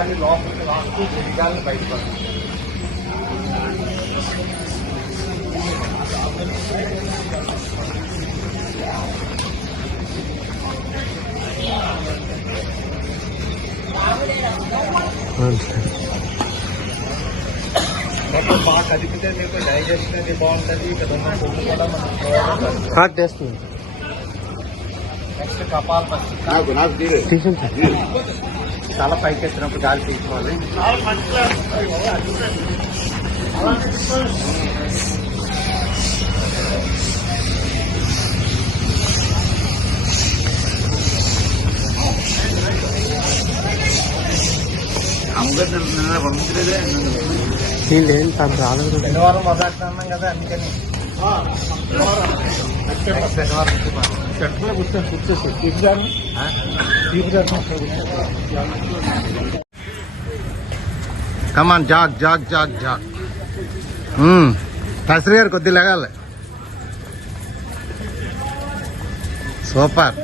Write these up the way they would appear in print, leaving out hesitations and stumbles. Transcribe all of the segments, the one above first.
గాలి లోపలికి రాస్తూ గాలిని బయటపడుతుంది. బాగా కదిపితే మీకు డైజెషన్ అది బాగుంటుంది. ఇక్కడ ఉన్న కొవ్వు కూడా మనకు హార్ట్ చేస్తుంది. నెక్స్ట్ కపాలపతి చాలా పైకి ఎత్తినప్పుడు గాలి తీసుకోవాలి. శనివారం మొదలెడుతున్నాం కదా, అందుకని శనివారం come on jog jog jog jog. Shastri గారు కొద్ది లేగాలి. సూపర్.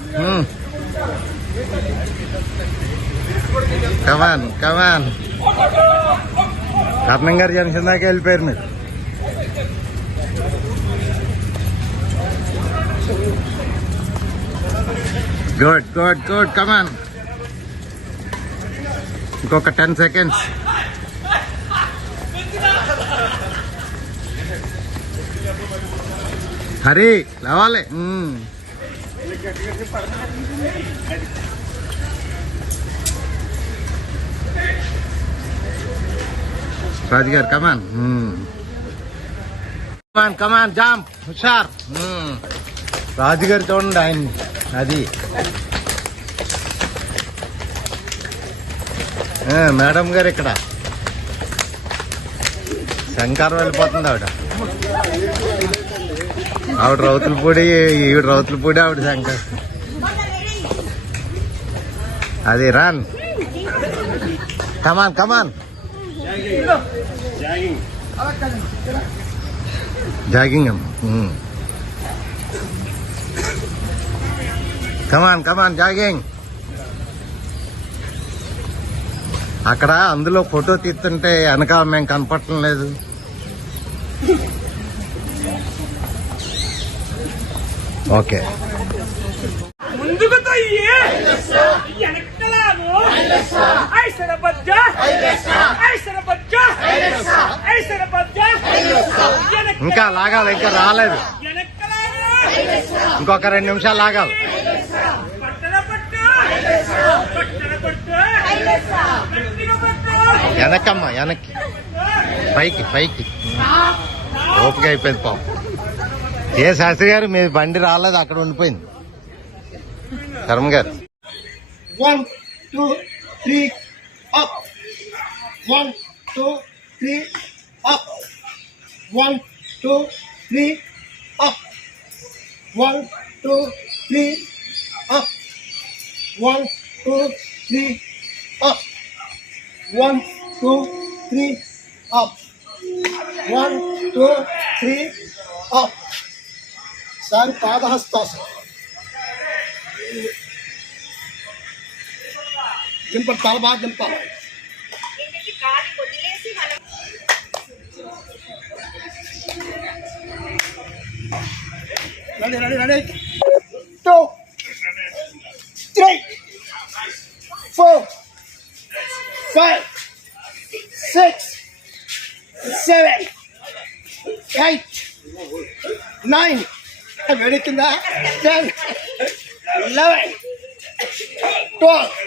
కమాన్ కమాన్. కర్ణం గారు జంక్షన్ దాకా వెళ్ళిపోయారు మీరు. Good good good. కమాన్, ఇంకొక 10 seconds. హరి లేవాలి. రాజు గారు కమాన్ కమాన్ కమాన్ జామ్ హుషార్. రాజుగారు చూడండి ఆయన. అది మేడం గారు ఇక్కడ శంకర్ వెళ్ళిపోతుంది. ఆవిడ రౌతులపూడి, ఈవిడ రౌతులపూడి, ఆవిడ శంకర్. అది రాన్. కమాన్ కమాన్. జాగింగ్ కమాన్ కమాన్ జాగింగ్. అక్కడ అందులో ఫోటో తీస్తుంటే వెనక మేము కనపడటం లేదు. ఓకే, ఇంకా లాగాలి, ఇంకా రాలేదు. ఇంకొక 2 నిమిషాలు లాగాలి. వెనక్కమ్మా, వెనక్కి, పైకి పైకి. ఓపిక అయిపోయింది పాపం. ఏ శాస్త్రి గారు మీ బండి రాలేదు, అక్కడ ఉండిపోయింది. శర్మ గారు 1 2 3 up. 1 2 3 up. 1 2 3 up. 1 2 3 up. 1 2 3 up. 1 2 3 up. 1 2 3 up. Sir పాదహస్తాసనం. దింపాలి, చాలా బాగా దింపాలి. Ready ready ready. 2 3 4 5 6 7 8 9 వేడెక్కిందా? 10 11 12